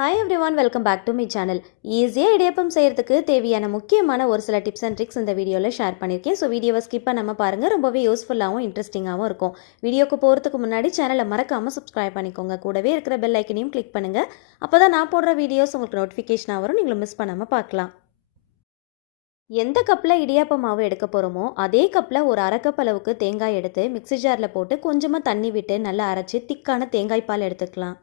Hi everyone, welcome back to my channel. ஈஸியாக இடியப்பம் செய்கிறதுக்கு தேவையான முக்கியமான ஒரு சில டிப்ஸ் அண்ட் ட்ரிக்ஸ் இந்த வீடியோவில் ஷேர் பண்ணியிருக்கேன். ஸோ வீடியோவை ஸ்கிப் பண்ணாமல் பாருங்கள், ரொம்பவே யூஸ்ஃபுல்லாகவும் இன்ட்ரெஸ்டிங்காகவும் இருக்கும். வீடியோக்கு போகிறதுக்கு முன்னாடி சேனலை மறக்காமல் சப்ஸ்கிரைப் பண்ணிக்கோங்க. கூடவே இருக்கிற பெல் ஐக்கனையும் கிளிக் பண்ணுங்கள். அப்போ தான் நான் போடுற வீடியோஸ் உங்களுக்கு நோட்டிஃபிகேஷனாக வரும், நீங்களும் மிஸ் பண்ணாமல் பார்க்கலாம். எந்த கப்பில் இடியாப்ப மாவு எடுக்க போகிறோமோ அதே கப்பில் ஒரு அரை கப் அளவுக்கு தேங்காய் எடுத்து மிக்ஸி ஜாரில் போட்டு கொஞ்சமாக தண்ணி விட்டு நல்லா அரைச்சி திக்கான தேங்காய் பால் எடுத்துக்கலாம்.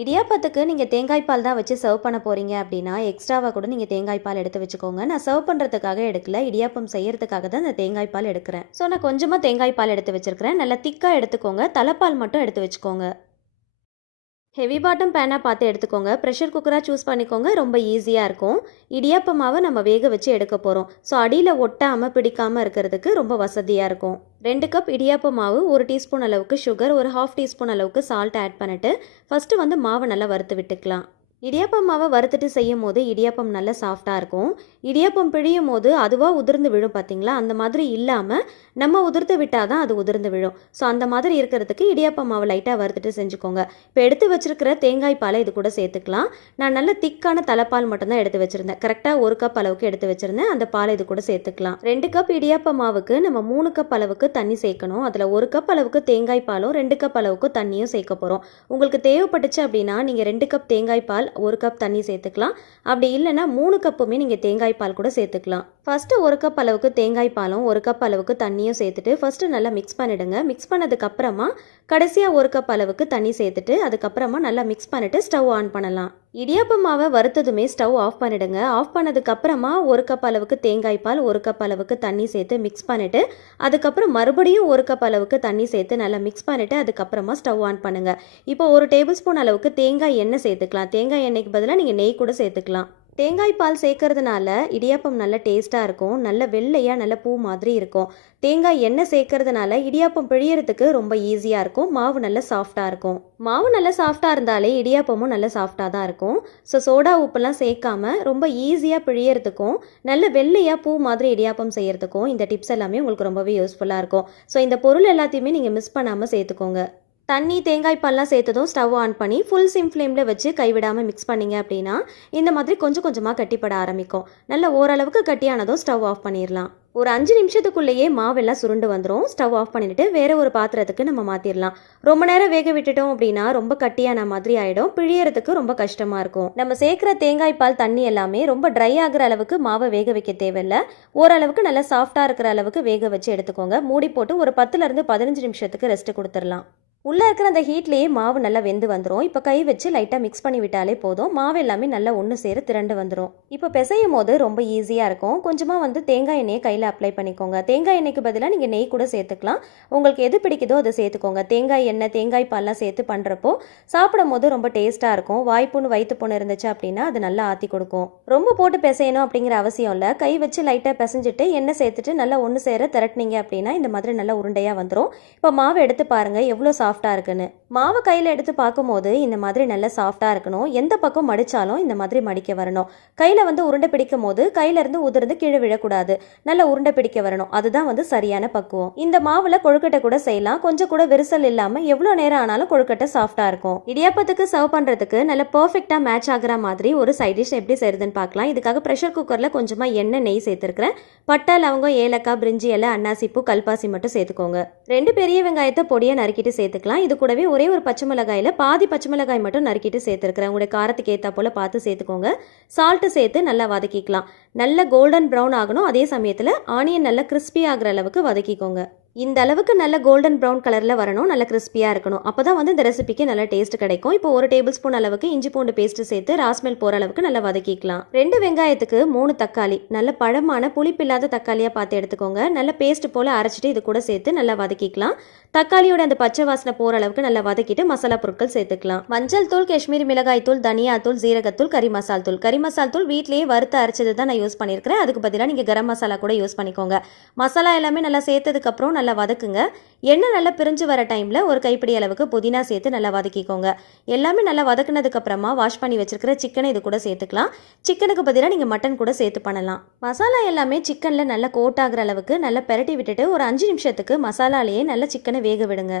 இடியாப்பத்துக்கு நீங்கள் தேங்காய் பால் தான் வச்சு சர்வ் பண்ண போகிறீங்க அப்படின்னா எக்ஸ்ட்ராவாக கூட நீங்கள் தேங்காய் பால் எடுத்து வச்சுக்கோங்க. நான் சர்வ் பண்ணுறதுக்காக எடுக்கல, இடியாப்பம் செய்யறதுக்காக தான் இந்த தேங்காய் பால் எடுக்கிறேன். ஸோ நான் கொஞ்சமாக தேங்காய் பால் எடுத்து வச்சுருக்கிறேன். நல்லா திக்காக எடுத்துக்கோங்க. தலைப்பால் மட்டும் எடுத்து வச்சுக்கோங்க. ஹெவி பாட்டம் பேனாக பார்த்து எடுத்துக்கோங்க. ப்ரெஷர் குக்கராக சூஸ் பண்ணிக்கோங்க, ரொம்ப ஈஸியாக இருக்கும். இடியாப்ப மாவை நம்ம வேக வச்சு எடுக்க போகிறோம். ஸோ அடியில் ஒட்டாமல் பிடிக்காமல் இருக்கிறதுக்கு ரொம்ப வசதியாக இருக்கும். 2 கப் இடியாப்ப மாவு, 1 டீஸ்பூன் அளவுக்கு சுகர், ஒரு 1/2 டீஸ்பூன் அளவுக்கு சால்ட் ஆட் பண்ணிட்டு ஃபஸ்ட்டு மாவை நல்லா வறுத்து விட்டுக்கலாம். இடியாப்பம் மாவை வறுத்துட்டு செய்யும் போது இடியாப்பம் நல்லா சாஃப்டாக இருக்கும். இடியாப்பம் பிழியும் போது அதுவாக உதிர்ந்து விழும் பார்த்தீங்களா, அந்த மாதிரி இல்லாமல் நம்ம உதிர்த்து விட்டால் தான் அது உதிர்ந்து விழும். ஸோ அந்த மாதிரி இருக்கிறதுக்கு இடியாப்பம் மாவை லைட்டாக வறுத்துட்டு செஞ்சுக்கோங்க. இப்போ எடுத்து வச்சிருக்கிற தேங்காய் பாலை இது கூட சேர்த்துக்கலாம். நான் நல்ல திக்கான தலைப்பால் மட்டும்தான் எடுத்து வச்சுருந்தேன். கரெக்டாக 1 கப் அளவுக்கு எடுத்து வச்சுருந்தேன். அந்த பாலை இது கூட சேர்த்துக்கலாம். 2 கப் இடியாப்ப மாவுக்கு நம்ம 3 கப் அளவுக்கு தண்ணி சேர்க்கணும். அதில் 1 கப் அளவுக்கு தேங்காய் பாலும் 2 கப் அளவுக்கு தண்ணியும் சேர்க்க போகிறோம். உங்களுக்கு தேவைப்பட்டுச்சு அப்படின்னா நீங்கள் 2 கப் தேங்காய் பால் 1 கப் தண்ணி சேர்த்துக்கலாம். அப்படி இல்லைன்னா 3 கப்புமே நீங்கள் தேங்காய் பால் கூட சேர்த்துக்கலாம். ஃபஸ்ட்டு 1 கப் அளவுக்கு தேங்காய் பாலும் 1 கப் அளவுக்கு தண்ணியும் சேர்த்துட்டு ஃபஸ்ட்டு நல்லா மிக்ஸ் பண்ணிவிடுங்க. மிக்ஸ் பண்ணதுக்கு அப்புறமா கடைசியாக 1 கப் அளவுக்கு தண்ணி சேர்த்துட்டு அதுக்கப்புறமா நல்லா மிக்ஸ் பண்ணிவிட்டு ஸ்டவ் ஆன் பண்ணலாம். இடியாப்ப மாவை வறுத்ததுமே ஸ்டவ் ஆஃப் பண்ணிவிடுங்க. ஆஃப் பண்ணதுக்கு அப்புறமா 1 கப் அளவுக்கு தேங்காய் பால் 1 கப் அளவுக்கு தண்ணி சேர்த்து மிக்ஸ் பண்ணிவிட்டு அதுக்கப்புறம் மறுபடியும் 1 கப் அளவுக்கு தண்ணி சேர்த்து நல்லா மிக்ஸ் பண்ணிவிட்டு அதுக்கப்புறமா ஸ்டவ் ஆன் பண்ணுங்கள். இப்போ 1 டேபிள் ஸ்பூன் அளவுக்கு தேங்காய் எண்ணெய் சேர்த்துக்கலாம். தேங்காய் எண்ணெய்க்கு பதிலாக நீங்கள் நெய் கூட சேர்த்துக்கலாம். தேங்காய் பால் சேர்க்கறதுனால இடியாப்பம் நல்ல டேஸ்ட்டாக இருக்கும். நல்ல வெள்ளையாக நல்ல பூ மாதிரி இருக்கும். தேங்காய் எண்ணெய் சேர்க்கறதுனால இடியாப்பம் பிழியறதுக்கு ரொம்ப ஈஸியாக இருக்கும். மாவு நல்ல சாஃப்டாக இருக்கும். மாவு நல்ல சாஃப்டாக இருந்தாலே இடியாப்பமும் நல்ல சாஃப்டாக தான் இருக்கும். ஸோ சோடா உப்புலாம் சேர்க்காம ரொம்ப ஈஸியாக பிழியறதுக்கும் நல்ல வெள்ளையாக பூ மாதிரி இடியாப்பம் செய்யறதுக்கும் இந்த டிப்ஸ் எல்லாமே உங்களுக்கு ரொம்பவே யூஸ்ஃபுல்லாக இருக்கும். ஸோ இந்த பொருள் எல்லாத்தையுமே நீங்கள் மிஸ் பண்ணாமல் சேர்த்துக்கோங்க. தண்ணி தேங்காய் பால்லாம் சேர்த்ததும் ஸ்டவ் ஆன் பண்ணி ஃபுல் சிம் ஃப்ளேமில் வச்சு கைவிடாமல் மிக்ஸ் பண்ணிங்க அப்படின்னா இந்த மாதிரி கொஞ்சம் கொஞ்சமாக கட்டிப்பட ஆரம்பிக்கும். நல்ல ஓரளவுக்கு கட்டியானதும் ஸ்டவ் ஆஃப் பண்ணிடலாம். ஒரு 5 நிமிஷத்துக்குள்ளேயே மாவெல்லாம் சுருண்டு வந்துடும். ஸ்டவ் ஆஃப் பண்ணிவிட்டு வேறு ஒரு பாத்திரத்துக்கு நம்ம மாற்றிடலாம். ரொம்ப நேரம் வேக விட்டுட்டோம் அப்படின்னா ரொம்ப கட்டியான மாதிரி ஆகிடும். பிழியறதுக்கு ரொம்ப கஷ்டமாக இருக்கும். நம்ம சேர்க்குற தேங்காய் பால் தண்ணி எல்லாமே ரொம்ப ட்ரை ஆகிற அளவுக்கு மாவை வேக வைக்க தேவையில்லை. ஓரளவுக்கு நல்லா சாஃப்டாக இருக்கிற அளவுக்கு வேக வச்சு எடுத்துக்கோங்க. மூடி போட்டு ஒரு 10லேருந்து 15 நிமிஷத்துக்கு ரெஸ்ட் கொடுத்துடலாம். உள்ளே இருக்கிற அந்த ஹீட்லேயே மாவு நல்லா வெந்து வந்துடும். இப்போ கை வச்சு லைட்டாக மிக்ஸ் பண்ணி விட்டாலே போதும். மாவு எல்லாமே நல்லா ஒன்று சேர திரண்டு வந்துடும். இப்போ பிசையும் போது ரொம்ப ஈஸியாக இருக்கும். கொஞ்சமாக தேங்காய் எண்ணெயை கையில் அப்ளை பண்ணிக்கோங்க. தேங்காய் எண்ணெய்க்கு பதிலாக நீங்கள் நெய் கூட சேர்த்துக்கலாம். உங்களுக்கு எது பிடிக்குதோ அதை சேர்த்துக்கோங்க. தேங்காய் எண்ணெய் தேங்காய் பால்லாம் சேர்த்து பண்ணுறப்போ சாப்பிடும் போது ரொம்ப டேஸ்ட்டாக இருக்கும். வாய்ப்புண்ணு வயிற்று புண்ணு இருந்துச்சு அப்படின்னா அது நல்லா ஆற்றி கொடுக்கும். ரொம்ப போட்டு பிசையணும் அப்படிங்கிற அவசியம் இல்லை. கை வச்சு லைட்டாக பிசைஞ்சிட்டு எண்ணெய் சேர்த்துட்டு நல்லா ஒன்று சேர திரட்டினீங்க அப்படின்னா இந்த மாதிரி நல்லா உருண்டையாக வந்துடும். இப்போ மாவு எடுத்து பாருங்கள் எவ்வளோ சாஃப்டாக இருக்குன்னு. மாவு கையில் எடுத்து பார்க்கும்போது இந்த மாதிரி நல்லா சாஃப்டாக இருக்கணும். எந்த பக்கம் மடித்தாலும் இந்த மாதிரி மடிக்க வரணும். கையில் உருண்டை பிடிக்கும் போது கையிலேருந்து உதிர்ந்து கீழே விழக்கூடாது. நல்லா உருண்டை பிடிக்க வரணும். அதுதான் சரியான பக்குவம். இந்த மாவில் கொழுக்கட்டை கூட செய்யலாம். கொஞ்சம் கூட விரிசல் இல்லாமல் எவ்வளோ நேரம் ஆனாலும் கொழுக்கட்டை சாஃப்டாக இருக்கும். இடியாப்பத்துக்கு சர்வ் பண்ணுறதுக்கு நல்லா பர்ஃபெக்டாக மேட்ச் ஆகிற மாதிரி ஒரு சைட் டிஷ் எப்படி செய்யுதுன்னு பார்க்கலாம். இதுக்காக ப்ரெஷர் குக்கரில் கொஞ்சமாக எண்ணெய் நெய் சேர்த்துருக்கிறேன். பட்டை லவங்கம் ஏலக்காய் பிரிஞ்சி இலை அன்னாசிப்பூ கல்பாசி மட்டும் சேர்த்துக்கோங்க. 2 பெரிய வெங்காயத்தை பொடியாக நறுக்கிட்டு சேர்த்துக்கலாம். இது கூடவே ஒரே ஒரு பச்சை மிளகாயில் பாதி பச்சை மிளகாய் மட்டும் நறுக்கிட்டு சேர்த்துருக்கிறேன். உங்களுடைய காரத்துக்கு ஏற்றா போல் பார்த்து சேர்த்துக்கோங்க. சால்ட்டு சேர்த்து நல்லா வதக்கிக்கலாம். நல்ல கோல்டன் ப்ரௌன் ஆகணும். அதே சமயத்தில் ஆனியன் நல்லா கிறிஸ்பி ஆகிற அளவுக்கு வதக்கிக்கோங்க. இந்த அளவுக்கு நல்ல கோல்டன் ப்ரௌன் கலரில் வரணும். நல்ல கிறிஸ்பியாக இருக்கணும். அப்போ தான் இந்த ரெசிபிக்கு நல்ல டேஸ்ட் கிடைக்கும். இப்போ 1 டேபிள் ஸ்பூன் அளவுக்கு இஞ்சி பூண்டு பேஸ்ட்டு சேர்த்து ராஸ்மெல் போகிற அளவுக்கு நல்லா வதக்கிக்கலாம். 2 வெங்காயத்துக்கு 3 தக்காளி, நல்ல பழமான புளிப்பில்லாத தக்காளியாக பார்த்து எடுத்துக்கோங்க. நல்ல பேஸ்ட் போல் அரைச்சிட்டு இது கூட சேர்த்து நல்லா வதக்கிக்கலாம். தக்காளியோட அந்த பச்சை வாசனை போகிற அளவுக்கு நல்லா வதக்கிட்டு மசாலா பொருட்கள் சேர்த்துக்கலாம். மஞ்சள் தூள், காஷ்மீரி மிளகாய் தூள், தனியா தூள், ஜீரகத்தூள், கறி மசால் தூள். கறி மசால் தூள் வீட்லேயே வறுத்து அரைச்சது தான் நான் யூஸ் பண்ணியிருக்கிறேன். அதுக்கு பதிலாக நீங்கள் கரம் மசாலா கூட யூஸ் பண்ணிக்கோங்க. மசாலா எல்லாமே நல்லா சேர்த்ததுக்கப்புறம் நல்லா வதக்குங்க. எண்ணெய் நல்லா பிரிஞ்சு வர டைமில் ஒரு கைப்பிடி அளவுக்கு புதினா சேர்த்து நல்லா வதக்கிக்கோங்க. எல்லாமே நல்லா வதக்குனதுக்கு அப்புறமா வாஷ் பண்ணி வச்சிருக்கிற சிக்கனை இது கூட சேர்த்துக்கலாம். சிக்கனுக்கு பதிலாக நீங்கள் மட்டன் கூட சேர்த்து பண்ணலாம். மசாலா எல்லாமே சிக்கனில் நல்லா கோட் ஆகிற அளவுக்கு நல்லா பெரட்டி விட்டுட்டு ஒரு 5 நிமிஷத்துக்கு மசாலாலேயே நல்லா சிக்கனை வேக விடுங்க.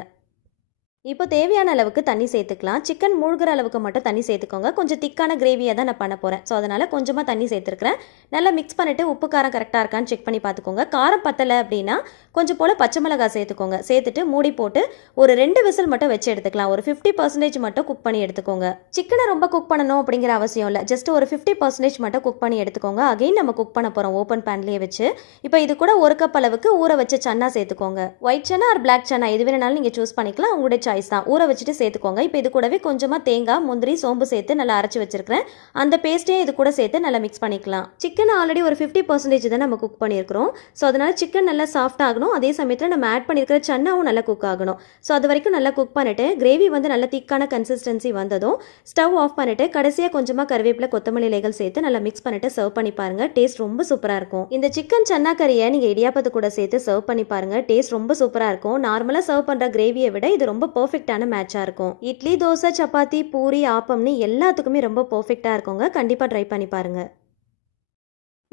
இப்போ தேவையான அளவுக்கு தண்ணி சேர்த்துக்கலாம். சிக்கன் மூழ்கிற அளவுக்கு மட்டும் தண்ணி சேர்த்துக்கோங்க. கொஞ்சம் திக்கான கிரேவியாக தான் நான் பண்ண போகிறேன். ஸோ அதனால் கொஞ்சமாக தண்ணி சேர்த்துருக்கிறேன். நல்லா மிக்ஸ் பண்ணிவிட்டு உப்பு காரம் கரெக்டாக இருக்கான்னு செக் பண்ணி பார்த்துக்கோங்க. காரம் பத்தலை அப்படின்னா கொஞ்சம் போல் பச்சை மிளகாய் சேர்த்துக்கோங்க. சேர்த்துட்டு மூடி போட்டு ஒரு 2 விசில் மட்டும் வச்சு எடுத்துக்கலாம். ஒரு 50% மட்டும் குக் பண்ணி எடுத்துக்கோங்க. சிக்கனை ரொம்ப குக் பண்ணணும் அப்படிங்கிற அவசியம் இல்லை. ஜஸ்ட் ஒரு 50% மட்டும் குக் பண்ணி எடுத்துக்கோங்க. அகைன் நம்ம குக் பண்ண போகிறோம் ஓப்பன் பேன்லேயே வச்சு. இப்போ இது கூட 1 கப் அளவுக்கு ஊற வச்ச சன்னா சேர்த்துக்கோங்க. ஒயிட் சன்னா ஆர் பிளாக் சன்னா எது வேணாலும் நீங்கள் சூஸ் பண்ணிக்கலாம். உங்களுடைய சாய்ஸ் தான். ஊற வச்சுட்டு சேர்த்துக்கோங்க. இப்போ இது கூடவே கொஞ்சமாக தேங்காய், முந்திரி, சோம்பு சேர்த்து நல்லா அரைச்சி வச்சிருக்கிறேன். அந்த பேஸ்ட்டையும் இது கூட சேர்த்து நல்லா மிக்ஸ் பண்ணிக்கலாம். சிக்கன் ஆல்ரெடி ஒரு 50% தான் நம்ம குக் பண்ணியிருக்கிறோம். ஸோ அதனால சிக்கன் நல்லா சாஃப்ட் ஆகணும். அதே சமயத்தில் நம்ம ஆட் பண்ணியிருக்கிற சன்னாவும் நல்லா குக் ஆகணும். ஸோ அது வரைக்கும் நல்லா குக் பண்ணிட்டு கிரேவி வந்து நல்ல திக்கான கன்சிஸ்டன்சி வந்ததும் ஸ்டவ் ஆஃப் பண்ணிட்டு கடைசியாக கொஞ்சமாக கருவேப்பிலை, கொத்தமல்லி இலைகள் சேர்த்து நல்லா மிக்ஸ் பண்ணிட்டு சர்வ் பண்ணி பாருங்க. டேஸ்ட் ரொம்ப சூப்பராக இருக்கும். இந்த சிக்கன் சன்னா கறியை நீங்கள் இடியாப்பத்து கூட சேர்த்து சர்வ் பண்ணி பாருங்க. டேஸ்ட் ரொம்ப சூப்பராக இருக்கும். நார்மலாக சர்வ் பண்ணுற கிரேவியை விட இது ரொம்ப பர்ஃபெக்டான மேட்சாக இருக்கும். இட்லி, தோசை, சப்பாத்தி, பூரி, ஆப்பம்னு எல்லாத்துக்குமே ரொம்ப பர்ஃபெக்டாக இருக்குங்க. கண்டிப்பாக ட்ரை பண்ணி பாருங்க.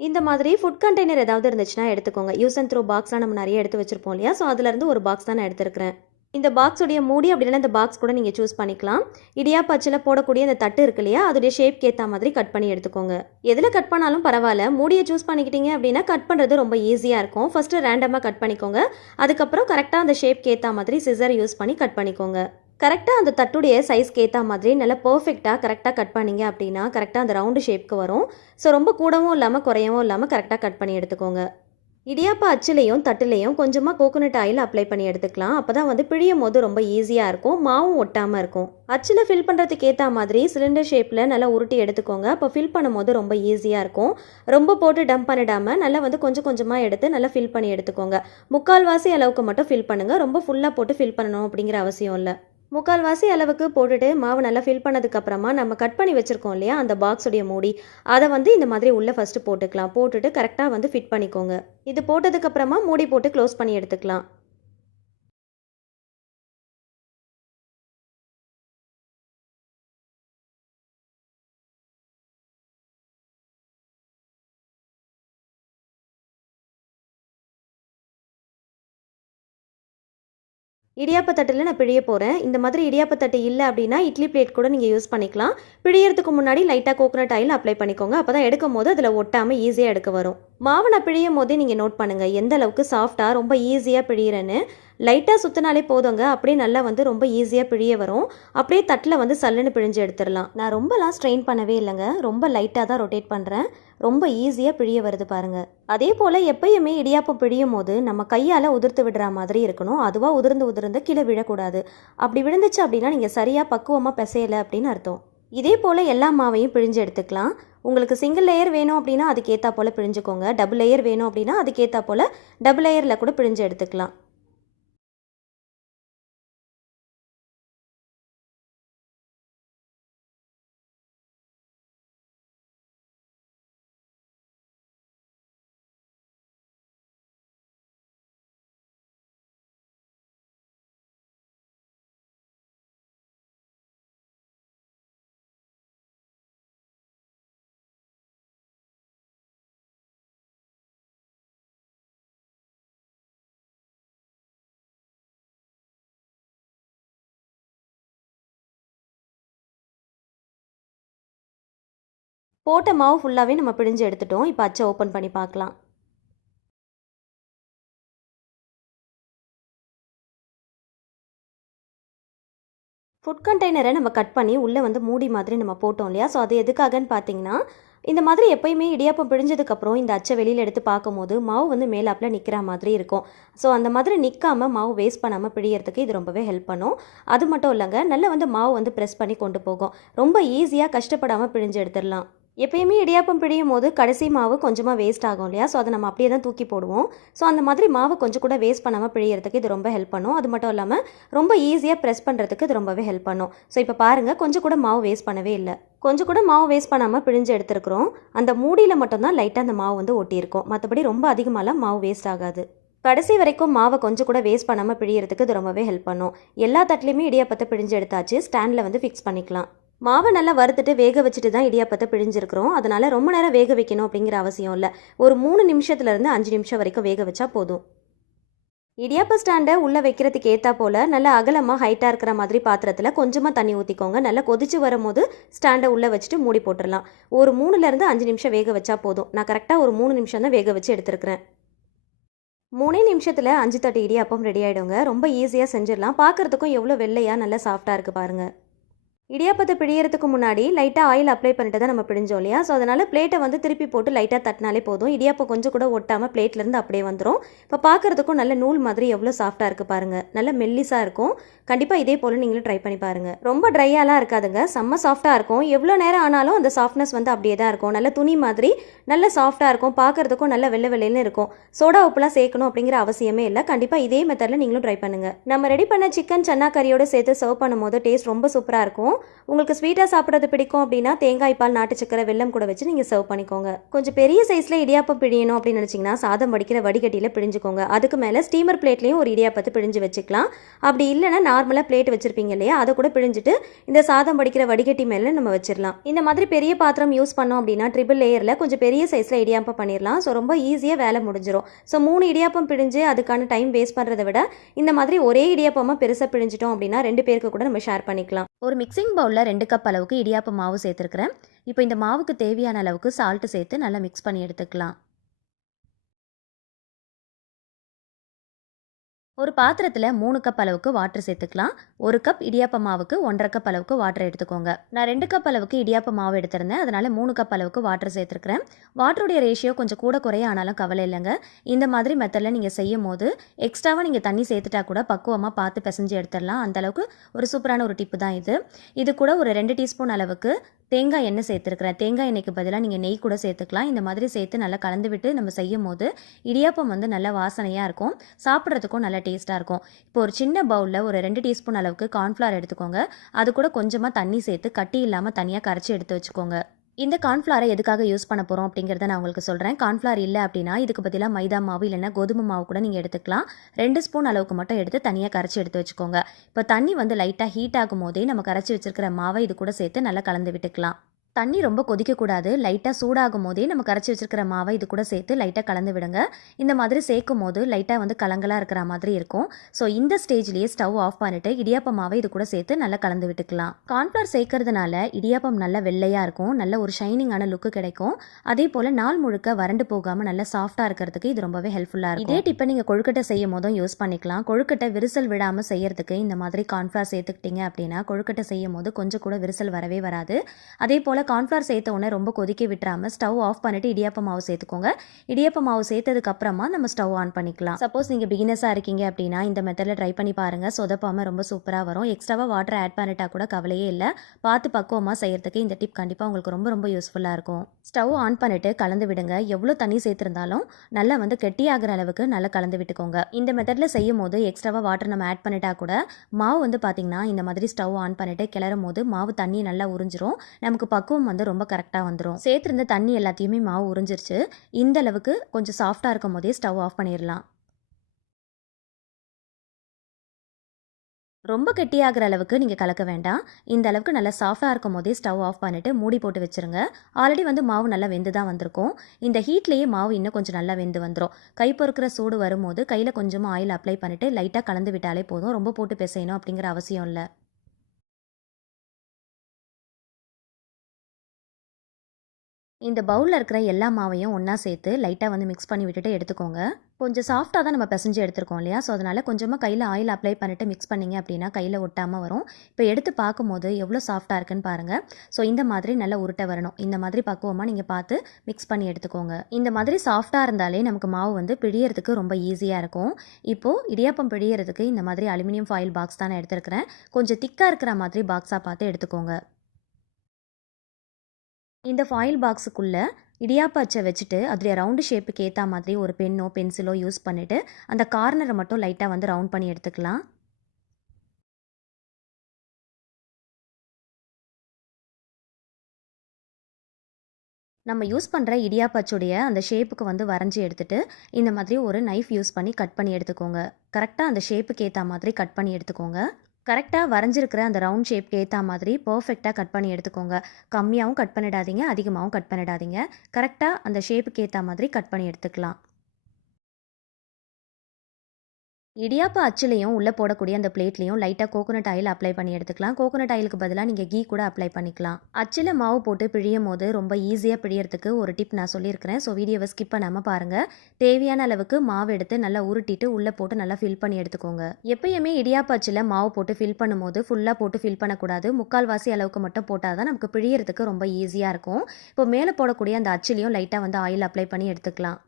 இந்த மாதிரி ஃபுட் கண்டெய்னர் ஏதாவது இருந்துச்சுன்னா எடுத்துக்கோங்க. யூஸ் அண்ட் த்ரோ பாக்ஸ்லாம் நம்ம நிறைய எடுத்து வச்சிருப்போம் இல்லையா? ஸோ அதுலேருந்து ஒரு பாக்ஸ் தான் நான் எடுத்துருக்கிறேன். இந்த பாக்ஸுடைய மூடி அப்படின்னா இந்த பாக்ஸ் கூட நீங்கள் சூஸ் பண்ணிக்கலாம். இடியாப்ப அச்சில் போடக்கூடிய இந்த தட்டு இருக்கு இல்லையா? அதோடைய ஷேப்க்கு ஏற்ற மாதிரி கட் பண்ணி எடுத்துக்கோங்க. எதில் கட் பண்ணாலும் பரவாயில்ல. மூடியை சூஸ் பண்ணிக்கிட்டீங்க அப்படின்னா கட் பண்ணுறது ரொம்ப ஈஸியாக இருக்கும். ஃபஸ்ட்டு ரேண்டமாக கட் பண்ணிக்கோங்க. அதுக்கப்புறம் கரெக்டாக அந்த ஷேப்க்கு ஏற்ற மாதிரி சிசர் யூஸ் பண்ணி கட் பண்ணிக்கோங்க. கரெக்டாக அந்த தட்டுடைய சைஸ்க்கு ஏற்ற மாதிரி நல்லா பர்ஃபெக்டாக கரெக்டாக கட் பண்ணிங்க அப்படின்னா கரெக்டாக அந்த ரவுண்டு ஷேப்க்கு வரும். ஸோ ரொம்ப கூடவும் இல்லாமல் குறையவும் இல்லாமல் கரெக்டாக கட் பண்ணி எடுத்துக்கோங்க. இடியாப்பா அச்சுலையும் தட்டுலையும் கொஞ்சமாக கோகோனட் ஆயில் அப்ளை பண்ணி எடுத்துக்கலாம். அப்போ தான் வந்து பிழியும் போது ரொம்ப ஈஸியாக இருக்கும். மாவும் ஒட்டாமல் இருக்கும். அச்சில் ஃபில் பண்ணுறதுக்கு ஏற்ற மாதிரி சிலிண்டர் ஷேப்பில் நல்லா உருட்டி எடுத்துக்கோங்க. அப்போ ஃபில் பண்ணும்போது ரொம்ப ஈஸியாக இருக்கும். ரொம்ப போட்டு டம்ப் பண்ணிடாமல் நல்லா வந்து கொஞ்சம் கொஞ்சமாக எடுத்து நல்லா ஃபில் பண்ணி எடுத்துக்கோங்க. 3/4 அளவுக்கு மட்டும் ஃபில் பண்ணுங்கள். ரொம்ப ஃபுல்லாக போட்டு ஃபில் பண்ணணும் அப்படிங்கிற அவசியம் இல்லை. 3/4 அளவுக்கு போட்டுட்டு மாவு நல்லா ஃபில் பண்ணதுக்கப்புறமா நம்ம கட் பண்ணி வச்சுருக்கோம் இல்லையா? அந்த பாக்ஸுடைய மூடி அதை வந்து இந்த மாதிரி உள்ளே ஃபஸ்ட்டு போட்டுக்கலாம். போட்டுட்டு கரெக்டாக வந்து ஃபிட் பண்ணிக்கோங்க. இது போட்டதுக்கப்புறமா மூடி போட்டு க்ளோஸ் பண்ணி எடுத்துக்கலாம். இடியாப்ப தட்டில் நான் பிழிய போகிறேன். இந்த மாதிரி இடியாப்ப தட்டு இல்லை அப்படின்னா இட்லி பிளேட் கூட நீங்கள் யூஸ் பண்ணிக்கலாம். பிழியறதுக்கு முன்னாடி லைட்டாக கோகோனட் ஆயில் அப்ளை பண்ணிக்கோங்க. அப்போ தான் எடுக்கும் போது அதில் ஒட்டாமல் ஈஸியாக எடுக்க வரும். மாவு நான் பிழியும் போதே நீங்கள் நோட் பண்ணுங்கள் எந்த அளவுக்கு சாஃப்டாக ரொம்ப ஈஸியாக பிழியிறேன்னு. லைட்டாக சுற்றினாலே போதுங்க. அப்படியே நல்லா வந்து ரொம்ப ஈஸியாக பிழிய வரும். அப்படியே தட்டில் வந்து சல்லுன்னு பிழிஞ்சு எடுத்துடலாம். நான் ரொம்பலாம் ஸ்ட்ரெயின் பண்ணவே இல்லைங்க. ரொம்ப லைட்டாக தான் ரொட்டேட் பண்ணுறேன். ரொம்ப ஈஸியாக பிழிய வருது பாருங்கள். அதே போல் எப்பயுமே இடியாப்பம் பிழியும் போது நம்ம கையால் உதிர்த்து விடுற மாதிரி இருக்கணும். அதுவாக உதிர்ந்து கீழே விழக்கூடாது. அப்படி விழுந்துச்சு அப்படின்னா நீங்கள் சரியாக பக்குவமாக பிசையலை அப்படின்னு அர்த்தம். இதே போல் எல்லா மாவையும் பிழிஞ்சு எடுத்துக்கலாம். உங்களுக்கு சிங்கிள் லேயர் வேணும் அப்படின்னா அதுக்கேற்றா போல் பிழிஞ்சுக்கோங்க. டபுள் லேயர் வேணும் அப்படின்னா அதுக்கேற்றா போல் டபுள் லேயரில் கூட பிழிஞ்சு எடுத்துக்கலாம். போட்ட மாவு ஃபுல்லாகவே நம்ம பிழிஞ்சு எடுத்துட்டோம். இப்போ அச்சை ஓப்பன் பண்ணி பார்க்கலாம். ஃபுட் கண்டெய்னரை நம்ம கட் பண்ணி உள்ளே வந்து மூடி மாதிரி நம்ம போட்டோம் இல்லையா? ஸோ அது எதுக்காகன்னு பார்த்தீங்கன்னா இந்த மாதிரி எப்பயுமே இடியாப்பம் பிழிஞ்சதுக்கப்புறம் இந்த அச்சை வெளியில் எடுத்து பார்க்கும்போது மாவு வந்து மேலாப்பில் நிற்கிற மாதிரி இருக்கும். ஸோ அந்த மாதிரி நிற்காமல் மாவு வேஸ்ட் பண்ணாமல் பிழியறதுக்கு இது ரொம்பவே ஹெல்ப் பண்ணும். அது மட்டும் இல்லைங்க, நல்லா வந்து மாவு வந்து ப்ரெஸ் பண்ணி கொண்டு போகும். ரொம்ப ஈஸியாக கஷ்டப்படாமல் பிழிஞ்சு எடுத்துடலாம். எப்பயுமே இடியாப்பம் பிழியும் போது கடைசி மாவு கொஞ்சமாக வேஸ்ட் ஆகும் இல்லையா? ஸோ அதை நம்ம அப்படியே தான் தூக்கி போடுவோம். ஸோ அந்த மாதிரி மாவு கொஞ்சம் கூட வேஸ்ட் பண்ணாமல் பிழியறதுக்கு இது ரொம்ப ஹெல்ப் பண்ணும். அது மட்டும் இல்லாமல் ரொம்ப ஈஸியாக ப்ரெஸ் பண்ணுறதுக்கு இது ரொம்பவே ஹெல்ப் பண்ணும். ஸோ இப்போ பாருங்கள், கொஞ்சம் கூட மாவு வேஸ்ட் பண்ணவே இல்லை. கொஞ்சம் கூட மாவு வேஸ்ட் பண்ணாமல் பிழிஞ்சு எடுத்துருக்குறோம். அந்த மூடியில் மட்டும்தான் லைட்டாக அந்த மாவு வந்து ஒட்டியிருக்கும். மற்றபடி ரொம்ப அதிகமாகலாம் மாவு வேஸ்ட் ஆகாது. கடைசி வரைக்கும் மாவை கொஞ்சம் கூட வேஸ்ட் பண்ணாமல் பிழியறதுக்கு இது ரொம்பவே ஹெல்ப் பண்ணும். எல்லா தட்டிலையுமே இடியாப்பத்தை பிழிஞ்சு எடுத்தாச்சு. ஸ்டாண்டில் வந்து ஃபிக்ஸ் பண்ணிக்கலாம். மாவை நல்லா வறுத்துட்டு வேக வச்சுட்டு தான் இடியாப்பத்தை பிழிஞ்சிருக்கிறோம். அதனால் ரொம்ப நேரம் வேக வைக்கணும் அப்படிங்கிற அவசியம் இல்லை. ஒரு 3 நிமிஷத்துலேருந்து 5 நிமிஷம் வரைக்கும் வேக வச்சா போதும். இடியாப்ப ஸ்டாண்டை உள்ளே வைக்கிறதுக்கு ஏற்றா போல் நல்லா அகலமாக ஹைட்டாக இருக்கிற மாதிரி பாத்திரத்தில் கொஞ்சமாக தண்ணி ஊற்றிக்கோங்க. நல்லா கொதிச்சு வரும்போது ஸ்டாண்டை உள்ளே வச்சுட்டு மூடி போட்டுடலாம். ஒரு 3லேருந்து 5 நிமிஷம் வேக வச்சா போதும். நான் கரெக்டாக ஒரு 3 நிமிஷம் தான் வேக வச்சு எடுத்துருக்கிறேன். 3 நிமிஷத்தில் 5 தட்டு இடியாப்பம் ரெடி ஆகிடுங்க. ரொம்ப ஈஸியாக செஞ்சிடலாம். பார்க்குறதுக்கும் எவ்வளோ வெள்ளையாக நல்லா சாஃப்டாக இருக்குது பாருங்கள். இடியாப்பத்தை பிழியறதுக்கு முன்னாடி லைட்டாக ஆயில் அப்ளை பண்ணிட்டு தான் நம்ம பிழிஞ்சோம் இல்லையா? ஸோ அதனால் பிளேட்டை வந்து திருப்பி போட்டு லைட்டாக தட்டினாலே போதும். இடியாப்பம் கொஞ்சம் கூட ஒட்டாமல் பிளேட்லேருந்து அப்படியே வந்துடும். இப்போ பார்க்குறதுக்கும் நல்ல நூல் மாதிரி எவ்வளோ சாஃப்டாக இருக்குது பாருங்கள். நல்ல மெல்லிஸாக இருக்கும். கண்டிப்பாக இதே போல் நீங்களும் ட்ரை பண்ணி பாருங்கள். ரொம்ப ட்ரையாலாம் இருக்காதுங்க, செம்ம சாஃப்டாக இருக்கும். எவ்வளோ நேரம் ஆனாலும் அந்த சாஃப்ட்னஸ் வந்து அப்படியே தான் இருக்கும். நல்ல துணி மாதிரி நல்ல சாஃப்டாக இருக்கும். பார்க்குறதுக்கும் நல்ல வெள்ளை வெள்ளைன்னு இருக்கும். சோடா உப்புலாம் சேர்க்கணும் அப்படிங்கிற அவசியமே இல்லை. கண்டிப்பாக இதே மெத்தடில் நீங்களும் ட்ரை பண்ணுங்கள். நம்ம ரெடி பண்ண சிக்கன் சன்னா கறியோடு சேர்த்து சர்வ் பண்ணும்போது டேஸ்ட் ரொம்ப சூப்பராக இருக்கும். உங்களுக்கு ஸ்வீட்டாக சாப்பிட்றது பிடிக்கும் அப்படின்னா தேங்காய் பால், நாட்டு சக்கரை, வெல்லம் கூட வச்சு நீங்கள் சர்வ் பண்ணிக்கோங்க. கொஞ்சம் பெரிய சைஸில் இடியாப்பம் பிழியணும் அப்படின்னு நினச்சிங்கன்னா சாதம் வடிக்கிற வடிகட்டியில் பிழிஞ்சுக்கோங்க. அதுக்கு மேலே ஸ்டீமர் பிளேட்லேயும் ஒரு இடியாப்பத்தை பிழிஞ்சு வச்சுக்கலாம். அப்படி இல்லைன்னா நார்மலாக பிளேட் வச்சுருப்பீங்க இல்லையா, அதை கூட பிழிஞ்சிட்டு இந்த சாதம் வடிக்கிற வடிகட்டி மேலே நம்ம வச்சிடலாம். இந்த மாதிரி பெரிய பாத்திரம் யூஸ் பண்ணோம் அப்படின்னா ட்ரிபிள் லேயரில் கொஞ்சம் பெரிய சைஸில் இடியாப்பம் பண்ணிடலாம். ஸோ ரொம்ப ஈஸியாக வேலை முடிஞ்சிடும். ஸோ 3 இடியாப்பம் பிழிஞ்சு அதுக்கான டைம் வேஸ்ட் பண்ணுறதை விட இந்த மாதிரி ஒரே இடியாப்பமாக பெருசாக பிழிஞ்சிட்டோம் அப்படின்னா 2 பேருக்கு கூட நம்ம ஷேர் பண்ணிக்கலாம். ஒரு மிக்சிங் பவுலில் 2 கப் அளவுக்கு இடியாப்ப மாவு சேர்த்துருக்கிறேன். இப்போ இந்த மாவுக்கு தேவையான அளவுக்கு சால்ட்டு சேர்த்து நல்லா மிக்ஸ் பண்ணி எடுத்துக்கலாம். ஒரு பாத்திரத்தில் 3 கப் அளவுக்கு வாட்டர் சேர்த்துக்கலாம். 1 கப் இடியாப்ப மாவுக்கு 1.5 கப் அளவுக்கு வாட்டர் எடுத்துக்கோங்க. நான் 2 கப் அளவுக்கு இடியாப்ப மாவு எடுத்திருந்தேன், அதனால 3 கப் அளவுக்கு வாட்டர் சேர்த்துருக்கிறேன். வாட்டருடைய ரேஷியோ கொஞ்சம் கூட குறைய ஆனாலும் கவலை இல்லைங்க. இந்த மாதிரி மெத்தடில் நீங்கள் செய்யும் போது எக்ஸ்ட்ராவாக நீங்கள் தண்ணி சேர்த்துட்டா கூட பக்குவமாக பார்த்து பிசைஞ்சு எடுத்துடலாம். அந்தளவுக்கு ஒரு சூப்பரான ஒரு டிப்பு தான் இது. இது கூட ஒரு 2 டீஸ்பூன் அளவுக்கு தேங்காய் எண்ணெய் சேர்த்துருக்கிறேன். தேங்காய் எண்ணெய்க்கு பதிலாக நீங்கள் நெய் கூட சேர்த்துக்கலாம். இந்த மாதிரி சேர்த்து நல்லா கலந்து விட்டு நம்ம செய்யும் போது இடியாப்பம் வந்து நல்லா வாசனையாக இருக்கும். சாப்பிட்றதுக்கும் நல்லா டேஸ்ட்டாக இருக்கும். இப்போ ஒரு சின்ன பவுலில் ஒரு 2 டீஸ்பூன் அளவுக்கு கார்ன்ஃப்ளவர் எடுத்துக்கோங்க. அது கூட கொஞ்சமாக தண்ணி சேர்த்து கட்டி இல்லாமல் தனியாக கரைச்சி எடுத்து வச்சுக்கோங்க. இந்த கார்ன்ஃப்ளவரை எதுக்காக யூஸ் பண்ண போகிறோம் அப்படிங்கிறத நான் உங்களுக்கு சொல்கிறேன். கார்ன்ஃப்ளவர் இல்லை அப்படின்னா இதுக்கு பதிலாக மைதா மாவு இல்லைன்னா கோதுமை மாவு கூட நீங்கள் எடுத்துக்கலாம். 2 ஸ்பூன் அளவுக்கு மட்டும் எடுத்து தனியாக கரைச்சி எடுத்து வச்சுக்கோங்க. இப்போ தண்ணி வந்து லைட்டாக ஹீட் ஆகும் போதே நம்ம கரைச்சி வச்சிருக்கிற மாவை இது கூட சேர்த்து நல்லா கலந்து விட்டுக்கலாம். தண்ணி ரொம்ப கொதிக்கக்கூடாது. லைட்டாக சூடாகும் போதே நம்ம கரைச்சி வச்சிருக்கிற மாவை இது கூட சேர்த்து லைட்டாக கலந்து விடுங்க. இந்த மாதிரி சேர்க்கும் போது லைட்டாக வந்து கலங்கலாக இருக்கிற மாதிரி இருக்கும். ஸோ இந்த ஸ்டேஜ்லேயே ஸ்டவ் ஆஃப் பண்ணிவிட்டு இடியாப்ப மாவை இது கூட சேர்த்து நல்லா கலந்து விட்டுக்கலாம். கார்ன்ஃப்ளவர் சேர்க்கறதுனால இடியாப்பம் நல்லா வெள்ளையாக இருக்கும். நல்ல ஒரு ஷைனிங்கான லுக்கு கிடைக்கும். அதே போல் நாள் முழுக்க வறண்டு போகாமல் நல்லா சாஃப்டாக இருக்கிறதுக்கு இது ரொம்பவே ஹெல்ப்ஃபுல்லாக இருக்கும். இதே டிப்பை நீங்கள் கொழுக்கட்டை செய்யும் போதும் யூஸ் பண்ணிக்கலாம். கொழுக்கட்டை விரிசல் விடாமல் செய்யறதுக்கு இந்த மாதிரி கார்ன்ஃப்ளவர் சேர்த்துக்கிட்டீங்க அப்படின்னா கொழுக்கட்டை செய்யும் போது கொஞ்சம் கூட விரிசல் வரவே வராது. அதே போல் கார்ன்ஃப்ளவர் சேர்த்த உடனே ரொம்ப கொதிக்க விட்டுறாமல் ஸ்டவ் ஆஃப் பண்ணிவிட்டு இடியாப்ப மாவு சேர்த்துக்கோங்க. இடியாப்ப மாவு சேர்த்ததுக்கு அப்புறமா நம்ம ஸ்டவ் ஆன் பண்ணிக்கலாம். சப்போஸ் நீங்கள் பிகினஸாக இருக்கீங்க அப்படின்னா இந்த மெத்தடில் ட்ரை பண்ணி பாருங்கள். சொதப்பாமல் ரொம்ப சூப்பராக வரும். எக்ஸ்ட்ராவாக வாட்டர் ஆட் பண்ணிட்டா கூட கவலையே இல்லை. பார்த்து பக்குவமாக செய்யறதுக்கு இந்த டிப் கண்டிப்பாக உங்களுக்கு ரொம்ப ரொம்ப யூஸ்ஃபுல்லாக இருக்கும். ஸ்டவ் ஆன் பண்ணிவிட்டு கலந்து விடுங்க. எவ்வளோ தண்ணி சேர்த்துருந்தாலும் நல்லா வந்து கெட்டியாகிற அளவுக்கு நல்லா கலந்து விட்டுக்கோங்க. இந்த மெத்தடில் செய்யும் போது எக்ஸ்ட்ராவாக வாட்டர் நம்ம ஆட் பண்ணிட்டா கூட மாவு வந்து பார்த்திங்கன்னா இந்த மாதிரி ஸ்டவ் ஆன் பண்ணிவிட்டு கிளறும் போது மாவு தண்ணி நல்லா உறிஞ்சிரும். நமக்கு பக்குவம் வந்து ரொம்ப கரெக்டாக வந்துடும். சேர்த்துருந்த தண்ணி எல்லாத்தையுமே மாவு உறிஞ்சிருச்சு. இந்த அளவுக்கு கொஞ்சம் சாஃப்டாக இருக்கும் போதே ஸ்டவ் ஆஃப் பண்ணிடலாம். ரொம்ப கெட்டியாகிற அளவுக்கு நீங்கள் கலக்க வேண்டாம். இந்த அளவுக்கு நல்லா சாஃப்டாக இருக்கும் போதே ஸ்டவ் ஆஃப் பண்ணிவிட்டு மூடி போட்டு வச்சுருங்க. ஆல்ரெடி வந்து மாவு நல்லா வெந்து தான் வந்திருக்கும். இந்த ஹீட்லேயே மாவு இன்னும் கொஞ்சம் நல்லா வெந்து வந்துடும். கை பொறுக்கிற சூடு வரும்போது கையில் கொஞ்சமாக ஆயில் அப்ளை பண்ணிவிட்டு லைட்டாக கலந்து விட்டாலே போதும். ரொம்ப போட்டு பிசையணும் அப்படிங்கிற அவசியம் இல்லை. இந்த பவுலில் இருக்கிற எல்லா மாவையும் ஒன்றா சேர்த்து லைட்டாக வந்து மிக்ஸ் பண்ணி விட்டுட்டு எடுத்துக்கோங்க. கொஞ்சம் சாஃப்டாக தான் நம்ம பிசைஞ்சு எடுத்துருக்கோம் இல்லையா? ஸோ அதனால் கொஞ்சமாக கையில் ஆயில் அப்ளை பண்ணிவிட்டு மிக்ஸ் பண்ணிங்க அப்படின்னா கையில் ஒட்டாமல் வரும். இப்போ எடுத்து பார்க்கும்போது எவ்வளோ சாஃப்டாக இருக்குன்னு பாருங்கள். ஸோ இந்த மாதிரி நல்லா உருட்டை வரணும். இந்த மாதிரி பக்குவமாக நீங்கள் பார்த்து மிக்ஸ் பண்ணி எடுத்துக்கோங்க. இந்த மாதிரி சாஃப்டாக இருந்தாலே நமக்கு மாவு வந்து பிழியறதுக்கு ரொம்ப ஈஸியாக இருக்கும். இப்போது இடியாப்பம் பிழியறதுக்கு இந்த மாதிரி அலுமினியம் ஃபாயில் பாக்ஸ் தான் நான் எடுத்துருக்கிறேன். கொஞ்சம் திக்காக இருக்கிற மாதிரி பாக்ஸாக பார்த்து எடுத்துக்கோங்க. இந்த ஃபாயில் பாக்ஸுக்குள்ளே இடியாப்ப அச்சை வச்சுட்டு அதில் ரவுண்டு ஷேப்புக்கு ஏற்ற மாதிரி ஒரு பென்னோ பென்சிலோ யூஸ் பண்ணிவிட்டு அந்த கார்னரை மட்டும் லைட்டாக வந்து ரவுண்ட் பண்ணி எடுத்துக்கலாம். நம்ம யூஸ் பண்ணுற இடியாப்ப அச்சுடைய அந்த ஷேப்புக்கு வந்து வரைஞ்சி எடுத்துகிட்டு இந்த மாதிரி ஒரு நைஃப் யூஸ் பண்ணி கட் பண்ணி எடுத்துக்கோங்க. கரெக்டாக அந்த ஷேப்புக்கு ஏற்ற மாதிரி கட் பண்ணி எடுத்துக்கோங்க. கரெக்டாக வரைஞ்சிருக்கிற அந்த ரவுண்ட் ஷேப்க்கு ஏற்ற மாதிரி பர்ஃபெக்டாக கட் பண்ணி எடுத்துக்கோங்க. கம்மியாகவும் கட் பண்ணிடாதீங்க, அதிகமாகவும் கட் பண்ணிடாதீங்க. கரெக்டாக அந்த ஷேப்புக்கு ஏற்ற மாதிரி கட் பண்ணி எடுத்துக்கலாம். இடியாப்ப அச்சுலேயும் உள்ளே போடக்கூடிய அந்த பிளேட்லேயும் லைட்டாக கோகோனட் ஆயில் அப்ளை பண்ணி எடுத்துக்கலாம். கோகோனட் ஆயிலுக்கு பதிலாக நீங்கள் கீ கூட அப்ளை பண்ணிக்கலாம். அச்சில் மாவு போட்டு பிழியும் போது ரொம்ப ஈஸியாக பிழியறதுக்கு ஒரு டிப் நான் சொல்லியிருக்கிறேன். ஸோ வீடியோவை ஸ்கிப் பண்ணாமல் பாருங்கள். தேவையான அளவுக்கு மாவு எடுத்து நல்லா உருட்டிட்டு உள்ளே போட்டு நல்லா ஃபில் பண்ணி எடுத்துக்கோங்க. எப்பயுமே இடியாப்ப அச்சில் மாவு போட்டு ஃபில் பண்ணும்போது ஃபுல்லாக போட்டு ஃபில் பண்ணக்கூடாது. முக்கால்வாசி அளவுக்கு மட்டும் போட்டால் தான் நமக்கு பிழியறதுக்கு ரொம்ப ஈஸியாக இருக்கும். இப்போ மேலே போடக்கூடிய அந்த அச்சிலையும் லைட்டாக வந்து ஆயில் அப்ளை பண்ணி எடுத்துக்கலாம்.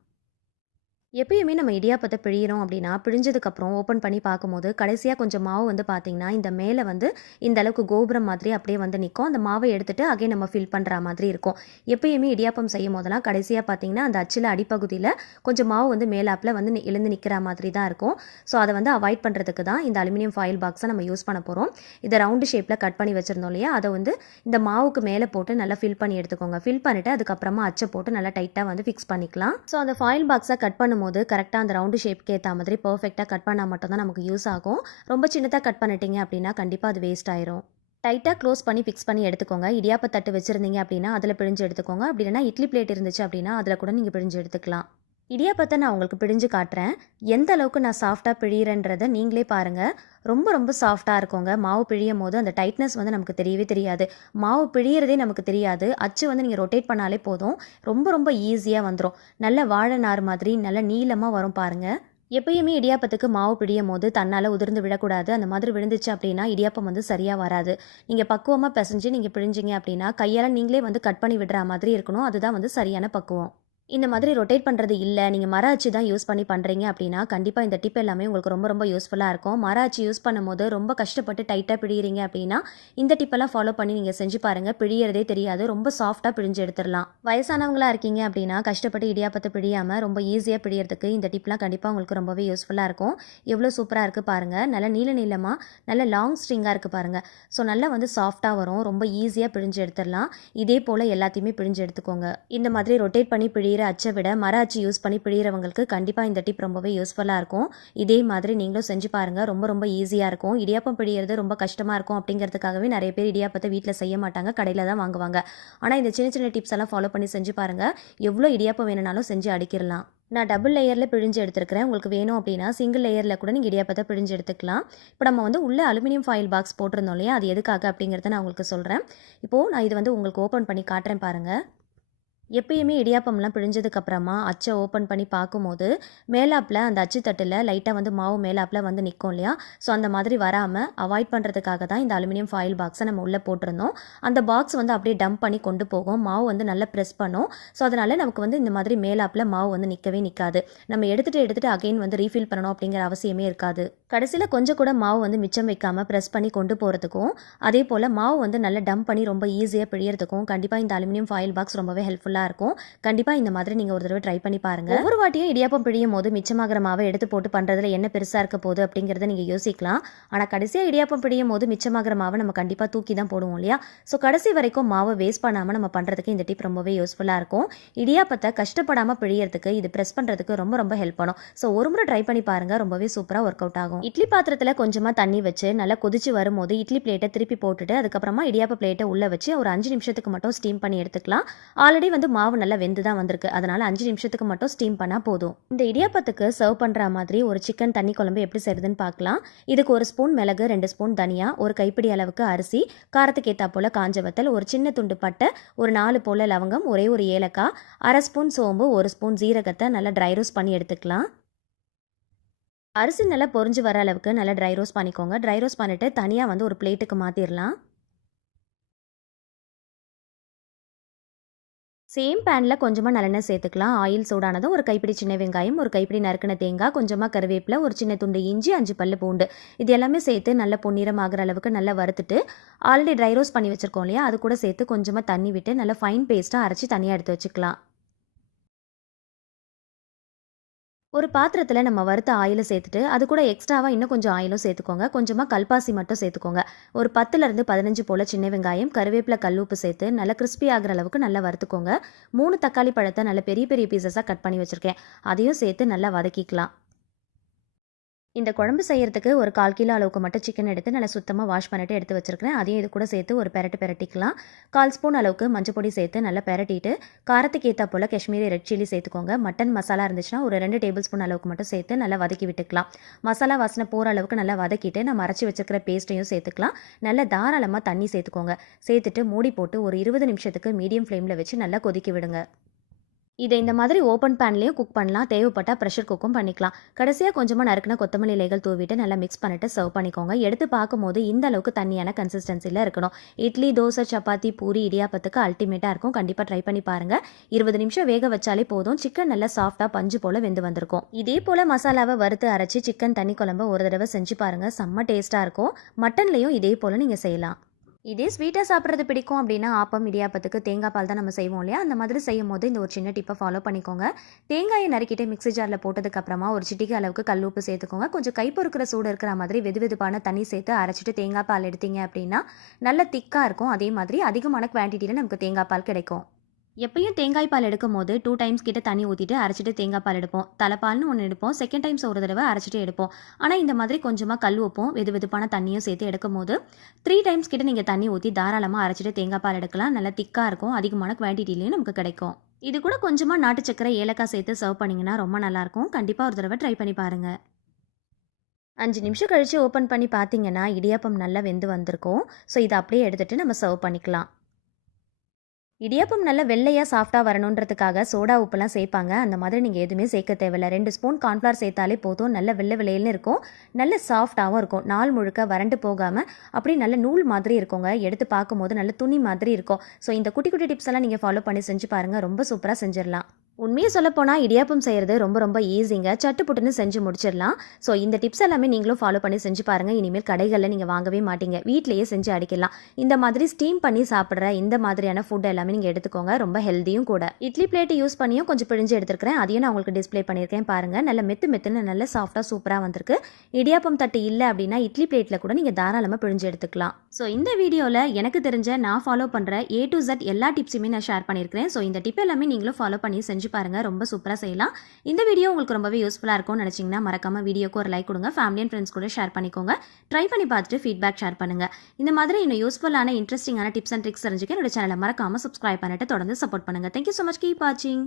எப்பயுமே நம்ம இடியாப்பத்தை பிழிகிறோம் அப்படின்னா பிழிஞ்சதுக்கப்புறம் ஓப்பன் பண்ணி பார்க்கும்போது கடைசியாக கொஞ்சம் மாவு வந்து பார்த்திங்கன்னா இந்த மேலே வந்து இந்த அளவுக்கு கோபுரம் மாதிரி அப்படியே வந்து நிற்கும். அந்த மாவை எடுத்துகிட்டு அகைன் நம்ம ஃபில் பண்ணுற மாதிரி இருக்கும். எப்பயுமே இடியாப்பம் செய்யும் போதெல்லாம் கடைசியாக பார்த்திங்கன்னா அந்த அச்சில் அடிப்பகுதியில் கொஞ்சம் மாவு வந்து மேலாப்பில் வந்து எழுந்து நிற்கிற மாதிரி தான் இருக்கும். ஸோ அதை வந்து அவாய்ட் பண்ணுறதுக்கு தான் இந்த அலுமினியம் ஃபாயில் பாக்ஸை நம்ம யூஸ் பண்ண போகிறோம். இதை ரவுண்டு ஷேப்பில் கட் பண்ணி வச்சுருந்தோம் இல்லையா, அதை வந்து இந்த மாவுக்கு மேலே போட்டு நல்லா ஃபில் பண்ணி எடுத்துக்கோங்க. ஃபில் பண்ணிவிட்டு அதுக்கப்புறமா அச்சை போட்டு நல்லா டைட்டாக வந்து ஃபிக்ஸ் பண்ணிக்கலாம். ஸோ அந்த ஃபாயில் பாக்ஸை கட் பண்ணும்போது கரெக்டாக அந்த ரவுண்டு ஷேப்க்கு ஏற்ற மாதிரி பர்ஃபெக்டாக கட் பண்ணால் மட்டும்தான் நமக்கு யூஸ் ஆகும். ரொம்ப சின்னதாக கட் பண்ணிட்டீங்க அப்படின்னா கண்டிப்பாக அது வேஸ்ட் ஆயிரும். டைட்டாக க்ளோஸ் பண்ணி ஃபிக்ஸ் பண்ணி எடுத்துக்கோங்க. இடியாப்ப தட்டு வச்சுருந்தீங்க அப்படின்னா அதில் பிழிஞ்சு எடுத்துக்கோங்க. அப்படி இல்லைனா இட்லி பிளேட் இருந்துச்சு அப்படின்னா அதில் கூட நீங்கள் பிழிஞ்சு எடுத்துக்கலாம். இடியாப்பத்தை நான் உங்களுக்கு பிழிஞ்சு காட்டுறேன். எந்த அளவுக்கு நான் சாஃப்டாக பிழிகிறேன்றதை நீங்களே பாருங்கள். ரொம்ப ரொம்ப சாஃப்டாக இருக்குங்க. மாவு பிழியும் போது அந்த டைட்னஸ் வந்து நமக்கு தெரியவே தெரியாது. மாவு பிழியறதே நமக்கு தெரியாது. அச்சு வந்து நீங்கள் ரொட்டேட் பண்ணாலே போதும், ரொம்ப ரொம்ப ஈஸியாக வந்துடும். நல்ல வாழை நார் மாதிரி நல்ல நீளமாக வரும் பாருங்கள். எப்பயுமே இடியாப்பத்துக்கு மாவு பிழியும் போது தன்னால் உதிர்ந்து விடக்கூடாது. அந்த மாதிரி விழுந்துச்சு அப்படின்னா இடியாப்பம் வந்து சரியாக வராது. நீங்கள் பக்குவமாக பிசைஞ்சு நீங்கள் பிழிஞ்சிங்க அப்படின்னா கையால் நீங்களே வந்து கட் பண்ணி விடுற மாதிரி இருக்கணும். அதுதான் வந்து சரியான பக்குவம். இந்த மாதிரி ரொட்டேட் பண்ணுறது இல்லை, நீங்கள் மர அச்சு தான் யூஸ் பண்ணி பண்ணுறீங்க அப்படின்னா கண்டிப்பாக இந்த டிப் எல்லாமே உங்களுக்கு ரொம்ப ரொம்ப யூஸ்ஃபுல்லாக இருக்கும். மர அச்சு யூஸ் பண்ணும்போது ரொம்ப கஷ்டப்பட்டு டைட்டாக பிழிகிறீங்க அப்படின்னா இந்த டிப்பெல்லாம் ஃபாலோ பண்ணி நீங்கள் செஞ்சு பாருங்கள். பிழியறதே தெரியாது, ரொம்ப சாஃப்டாக பிழிஞ்சு எடுத்துடலாம். வயசானவங்களாக இருக்கீங்க அப்படின்னா கஷ்டப்பட்டு இடியாப்பத்தை பிழியாமல் ரொம்ப ஈஸியாக பிழியறதுக்கு இந்த டிப்லாம் கண்டிப்பாக உங்களுக்கு ரொம்பவே யூஸ்ஃபுல்லாக இருக்கும். எவ்வளோ சூப்பராக இருக்குது பாருங்கள். நல்ல நீளமாக நல்ல லாங் ஸ்ட்ரிங்காக இருக்குது பாருங்கள். ஸோ நல்லா வந்து சாஃப்டாக வரும், ரொம்ப ஈஸியாக பிழிஞ்சு எடுத்துடலாம். இதே போல் எல்லாத்தையுமே பிழிஞ்சு எடுத்துக்கோங்க. இந்த மாதிரி ரொட்டேட் பண்ணி அச்சை விட மர அச்சு யூஸ் பண்ணி பிழிகிறவங்களுக்கு கண்டிப்பாக இந்த டிப் ரொம்பவே யூஸ்ஃபுல்லாக இருக்கும். இதே மாதிரி நீங்களும் செஞ்சு பாருங்கள். ரொம்ப ரொம்ப ஈஸியாக இருக்கும். இடியாப்பம் பிழிகிறது ரொம்ப கஷ்டமாக இருக்கும் அப்படிங்கிறதுக்காகவே நிறைய பேர் இடியாப்பத்தை வீட்டில் செய்ய மாட்டாங்க, கடையில் தான் வாங்குவாங்க. ஆனால் இந்த சின்ன சின்ன டிப்ஸ் எல்லாம் ஃபாலோ பண்ணி செஞ்சு பாருங்கள். எவ்வளோ இடியாப்பம் வேணுனாலும் செஞ்சு அடிக்கிடலாம். நான் டபுள் லேயரில் பிழிஞ்சு எடுத்துருக்கிறேன். உங்களுக்கு வேணும் அப்படின்னா சிங்கிள் லேயரில் கூட நீங்கள் இடியாப்பத்தை பிழிஞ்சு எடுத்துக்கலாம். இப்போ நம்ம வந்து உள்ளே அலுமினியம் ஃபாயில் பாக்ஸ் போட்டிருந்தோம் இல்லையா, அது எதுக்காக அப்படிங்கிறத நான் உங்களுக்கு சொல்கிறேன். இப்போது நான் இது வந்து உங்களுக்கு ஓப்பன் பண்ணி காட்டுறேன் பாருங்கள். எப்பயுமே இடியாப்பம்லாம் பிழிஞ்சதுக்கப்புறமா அச்சை ஓப்பன் பண்ணி பார்க்கும்போது மேலாப்பில் அந்த அச்சு தட்டில் லைட்டாக வந்து மாவு மேலாப்பில் வந்து நிற்கும் இல்லையா, ஸோ அந்த மாதிரி வராமல் அவாய்ட் பண்ணுறதுக்காக தான் இந்த அலுமினியம் ஃபாயில் பாக்ஸை நம்ம உள்ளே போட்டிருந்தோம். அந்த பாக்ஸ் வந்து அப்படியே டம்ப் பண்ணி கொண்டு போகும், மாவு வந்து நல்லா ப்ரெஸ் பண்ணும். ஸோ அதனால் நமக்கு வந்து இந்த மாதிரி மேலாப்பில் மாவு வந்து நிற்கவே நிற்காது. நம்ம எடுத்துகிட்டு அகைன் வந்து ரீஃபில் பண்ணணும் அப்படிங்கிற அவசியமே இருக்காது. கடைசியில் கொஞ்சம் கூட மாவு வந்து மிச்சம் வைக்காமல் ப்ரெஸ் பண்ணி கொண்டு போகிறதுக்கும் அதே போல் மாவு வந்து நல்லா டம்ப் பண்ணி ரொம்ப ஈஸியாக பிழியறதுக்கும் கண்டிப்பாக இந்த அலுமினியம் ஃபாயில் பாக்ஸ் ரொம்பவே ஹெல்ப்ஃபுல்லாக இருக்கும். கண்டிப்பாக இந்த மாதிரி நீங்கள் ஒரு தடவை ட்ரை பண்ணி பாருங்கள். ஒவ்வொரு வாட்டியும் இடியாப்பம் பிழியும் போது மிச்சமாகிற மாவை எடுத்து போட்டு பண்ணுறதுல என்ன பெருசாக இருக்க போகுது அப்படிங்கிறத நீங்கள் யோசிக்கலாம். ஆனால் கடைசியாக இடியாப்பம் பிழியும் போது மிச்சமாகிற மாவை நம்ம கண்டிப்பாக தூக்கி தான் போடுவோம் இல்லையா, ஸோ கடைசி வரைக்கும் மாவை வேஸ்ட் பண்ணாமல் நம்ம பண்ணுறதுக்கு இந்த டிப் ரொம்பவே யூஸ்ஃபுல்லாக இருக்கும். இடியாப்பத்தை கஷ்டப்படாமல் பிழியறதுக்கு இது ப்ரெஸ் பண்ணுறதுக்கு ரொம்ப ரொம்ப ஹெல்ப் பண்ணும். ஸோ ஒரு முறை ட்ரை பண்ணி பாருங்கள், ரொம்பவே சூப்பராக ஒர்க் அவுட் ஆகும். இட்லி பாத்திரத்தில் கொஞ்சமாக தண்ணி வச்சு நல்லா கொதிச்சு வரும்போது இட்லி பிளேட்டை திருப்பி போட்டுட்டு அதுக்கப்புறமா இடியாப்ப பிளேட்டை உள்ளே வச்சு ஒரு 5 நிமிஷத்துக்கு மட்டும் ஸ்டீம் பண்ணி எடுத்துக்கலாம். ஆல்ரெடி வந்து மாவு நல்லா வெந்து தான் வந்திருக்கு, அதனால 5 நிமிஷத்துக்கு மட்டும் ஸ்டீம் பண்ணால் போதும். இந்த இடியாப்பத்துக்கு சர்வ் பண்ணுற மாதிரி ஒரு சிக்கன் தண்ணி குழம்பு எப்படி செய்யுதுன்னு பார்க்கலாம். இதுக்கு 1 ஸ்பூன் மிளகு, 2 ஸ்பூன் தனியா, ஒரு கைப்பிடி அளவுக்கு அரிசி, காரத்துக்கு ஏற்றா போல் காஞ்ச வத்தல், ஒரு சின்ன துண்டு பட்டை, ஒரு 4 போல் லவங்கம், ஒரே ஒரு ஏலக்காய், 1/2 ஸ்பூன் சோம்பு, 1 ஸ்பூன் ஜீரகத்தை நல்லா ட்ரை ரோஸ்ட் பண்ணி எடுத்துக்கலாம். அரிசி நல்லா பொரிஞ்சு வர அளவுக்கு நல்லா ட்ரை ரோஸ்ட் பண்ணிக்கோங்க. ட்ரை ரோஸ்ட் பண்ணிவிட்டு தனியாக வந்து ஒரு பிளேட்டுக்கு மாற்றிடலாம். சேம் பேனில் கொஞ்சமாக நல்லெண்ணெய் சேர்த்துக்கலாம். ஆயில் சூடானதும் ஒரு கைப்பிடி சின்ன வெங்காயம், ஒரு கைப்பிடி நறுக்கின தேங்காய், கொஞ்சமாக கருவேப்பிலை, ஒரு சின்ன துண்டு இஞ்சி, 5 பல்லு பூண்டு, இது எல்லாமே சேர்த்து நல்ல பொன்னிறம் ஆகிற அளவுக்கு நல்லா வறுத்துட்டு ஆல்ரெடி ட்ரை ரோஸ்ட் பண்ணி வச்சுருக்கோம் இல்லையா, அது கூட சேர்த்து கொஞ்சமாக தண்ணி விட்டு நல்லா ஃபைன் பேஸ்ட்டாக அரைச்சி தனியாக எடுத்து வச்சுக்கலாம். ஒரு பாத்திரத்தில் நம்ம வறுத்த ஆயிலை சேர்த்துட்டு அது கூட எக்ஸ்ட்ராவாக இன்னும் கொஞ்சம் ஆயிலும் சேர்த்துக்கோங்க. கொஞ்சமாக கல்பாசி மட்டும் சேர்த்துக்கோங்க. ஒரு 10லேருந்து 15 போல் சின்ன வெங்காயம், கருவேப்பிலை, கல்லுப்பு சேர்த்து நல்லா கிறிஸ்பி ஆகிற அளவுக்கு நல்லா வறுத்துக்கோங்க. 3 தக்காளி பழத்தை நல்ல பெரிய பெரிய பீசஸாக கட் பண்ணி வச்சுருக்கேன், அதையும் சேர்த்து நல்லா வதக்கிக்கலாம். இந்த குழம்பு செய்யறதுக்கு ஒரு 1/4 கிலோ அளவுக்கு மட்டும் சிக்கன் எடுத்து நல்லா சுத்தமாக வாஷ் பண்ணிட்டு எடுத்து வச்சிருக்கிறேன். அதையும் இது கூட சேர்த்து ஒரு பெரட்டிக்கலாம். 1/4 ஸ்பூன் அளவுக்கு மஞ்சள் பொடி சேர்த்து நல்லா பெரட்டிட்டு காரத்துக்கு ஏற்றா போல் காஷ்மீரி ரெட் சில்லி சேர்த்துக்கோங்க. மட்டன் மசாலா இருந்துச்சுன்னா ஒரு 2 டேபிள் ஸ்பூன் அளவுக்கு மட்டும் சேர்த்து நல்லா வதக்கி விட்டுக்கலாம். மசாலா வாசனை போகிற அளவுக்கு நல்லா வதக்கிட்டு நம்ம அரைச்சி வச்சிருக்கிற பேஸ்ட்டையும் சேர்த்துக்கலாம். நல்லா தாராளமாக தண்ணி சேர்த்துக்கோங்க. சேர்த்துட்டு மூடி போட்டு ஒரு 20 நிமிஷத்துக்கு மீடியம் ஃப்ளேமில் வச்சு நல்லா கொதிக்க விடுங்க. இதை இந்த மாதிரி ஓப்பன் பேன்லேயும் குக் பண்ணலாம். தேவைப்பட்டால் ப்ரெஷர் குக்கும் பண்ணிக்கலாம். கடைசியாக கொஞ்சமாக நறுக்கின கொத்தமல்லி இலைகள் தூவிட்டு நல்லா மிக்ஸ் பண்ணிட்டு சர்வ் பண்ணிக்கோங்க. எடுத்து பார்க்கும்போது இந்த அளவுக்கு தண்ணியான கன்சிஸ்டன்சியில் இருக்கணும். இட்லி, தோசை, சப்பாத்தி, பூரி, இடியாப்பத்துக்கு அல்டிமேட்டாக இருக்கும். கண்டிப்பாக ட்ரை பண்ணி பாருங்கள். 20 நிமிஷம் வேக வச்சாலே போதும். சிக்கன் நல்லா சாஃப்டாக பஞ்சு போல் வெந்து வந்திருக்கும். இதே போல் மசாலாவை வறுத்து அரைச்சி சிக்கன் தண்ணி குழம்பு ஒரு தடவை செஞ்சு பாருங்கள். செம்ம டேஸ்ட்டாக இருக்கும். மட்டன்லேயும் இதே போல் நீங்கள் செய்யலாம். இதே ஸ்வீட்டாக சாப்பிட்றது பிடிக்கும் அப்படின்னா ஆப்பம், இடியாப்பத்துக்கு தேங்காய் பால் தான் நம்ம செய்வோம் இல்லையா? அந்த மாதிரி செய்யும் போது இந்த ஒரு சின்ன டிப்பை ஃபாலோ பண்ணிக்கோங்க. தேங்காயை நறுக்கிட்டு மிக்ஸி ஜாரில் போட்டதுக்கப்புறமா ஒரு சிட்டிகை அளவுக்கு கல் உப்பு சேர்த்துக்கோங்க. கொஞ்சம் கைப்பொறுக்கிற சூடு இருக்கிற மாதிரி வெதுவெதுப்பான தண்ணி சேர்த்து அரைச்சிட்டு தேங்காய் பால் எடுத்தீங்க அப்படின்னா நல்ல திக்காக இருக்கும். அதே மாதிரி அதிகமான குவான்டிட்டியில் நமக்கு தேங்காய் பால் கிடைக்கும். எப்பயும் தேங்காய் பால் எடுக்கும் போது 2 டைம்ஸ் கிட்ட தண்ணி ஊற்றிட்டு அரைச்சிட்டு தேங்காய் பால் எடுப்போம். தலைப்பால்னு ஒன்று எடுப்போம். செகண்ட் டைம்ஸ் ஒரு தடவை அரைச்சிட்டு எடுப்போம். ஆனால் இந்த மாதிரி கொஞ்சமாக கல் உப்பும் வெதுவெதுப்பான தண்ணியும் சேர்த்து எடுக்கும் போது 3 டைம்ஸ் கிட்ட நீங்கள் தண்ணி ஊற்றி தாராளமாக அரைச்சிட்டு தேங்காய் பால் எடுக்கலாம். நல்லா திக்காக இருக்கும். அதிகமான குவான்டிட்டிலையும் நமக்கு கிடைக்கும். இது கூட கொஞ்சமாக நாட்டு சக்கரை, ஏலக்காய் சேர்த்து சர்வ் பண்ணிங்கன்னா ரொம்ப நல்லாயிருக்கும். கண்டிப்பாக ஒரு தடவை ட்ரை பண்ணி பாருங்கள். 5 நிமிஷம் கழித்து ஓப்பன் பண்ணி பார்த்தீங்கன்னா இடியாப்பம் நல்லா வெந்து வந்திருக்கும். ஸோ இதை அப்படியே எடுத்துகிட்டு நம்ம சர்வ் பண்ணிக்கலாம். இடியாப்பம் நல்லா வெள்ளையாக சாஃப்டாக வரணுன்றதுக்காக சோடா உப்புலாம் சேர்ப்பாங்க. அந்த மாதிரி நீங்கள் எதுவுமே சேர்க்க தேவையில்லை. 2 ஸ்பூன் கார்ன்ஃப்ளவர் சேர்த்தாலே போதும். நல்ல வெள்ளை வெள்ளையில்னு இருக்கும். நல்ல சாஃப்டாகவும் இருக்கும். நாள் முழுக்க வறண்டு போகாமல் அப்படியே நல்ல நூல் மாதிரி இருக்குங்க. எடுத்து பார்க்கும்போது நல்ல துணி மாதிரி இருக்கும். ஸோ இந்த குட்டி குட்டி டிப்ஸ் எல்லாம் நீங்கள் ஃபாலோ பண்ணி செஞ்சு பாருங்கள். ரொம்ப சூப்பராக செஞ்சிடலாம். உண்மையை சொல்லப்போனால் இடியாப்பம் செய்கிறது ரொம்ப ரொம்ப ஈஸிங்க. சட்டுப்புட்டுன்னு செஞ்சு முடிச்சிடலாம். ஸோ இந்த டிப்ஸ் எல்லாமே நீங்களும் ஃபாலோ பண்ணி செஞ்சு பாருங்கள். இனிமேல் கடைகளில் நீங்கள் வாங்கவே மாட்டீங்க. வீட்டிலேயே செஞ்சு அடிக்கலாம். இந்த மாதிரி ஸ்டீம் பண்ணி சாப்பிட்ற இந்த மாதிரியான ஃபுட் எல்லாமே நீங்கள் எடுத்துக்கோங்க. ரொம்ப ஹெல்த்தியும் கூட. இட்லி பிளேட்டு யூஸ் பண்ணியும் கொஞ்சம் பிழிஞ்சு எடுத்துருக்கிறேன். அதையும் நான் உங்களுக்கு டிஸ்பிளே பண்ணியிருக்கேன் பாருங்கள். நல்ல மெத்துன்னு நல்ல சாஃப்டாக சூப்பராக வந்திருக்கு. இடியாப்பம் தட்டு இல்லை அப்படின்னா இட்லி பிளேட்டில் கூட நீங்கள் தாராளமாக பிழிஞ்சு எடுத்துக்கலாம். ஸோ இந்த வீடியோவில் எனக்கு தெரிஞ்ச நான் ஃபாலோ பண்ணுற A to Z எல்லா டிப்ஸுமே நான் ஷேர் பண்ணியிருக்கிறேன். ஸோ இந்த டிப் எல்லாமே நீங்களும் ஃபாலோ பண்ணி செஞ்சு பாருங்க. ரொம்ப சூப்பரா செய்யலாம். இந்த வீடியோ உங்களுக்கு ரொம்பவே யூஸ்ஃபுல்லா இருக்கும்னு நினைச்சீங்கன்னா மறக்காம வீடியோக்கு ஒரு லைக் கொடுங்க. ஃபேமிலி அண்ட் ஃப்ரெண்ட்ஸ் கூட ஷேர் பண்ணிக்கோங்க. ட்ரை பண்ணி பார்த்துட்டு ஃபீட்பேக் ஷேர் பண்ணுங்க. இந்த மாதிரி இன்னும் யூஸ்ஃபுல்லான இன்ட்ரெஸ்டிங்கான டிப்ஸ் அண்ட் ட்ரிக்ஸ் தெரிஞ்சுக்க என்னோட சேனலை மறக்காம சப்ஸ்கிரைப் பண்ணிட்டு தொடர்ந்து சப்போர்ட் பண்ணுங்க. Thank you so much. Keep watching.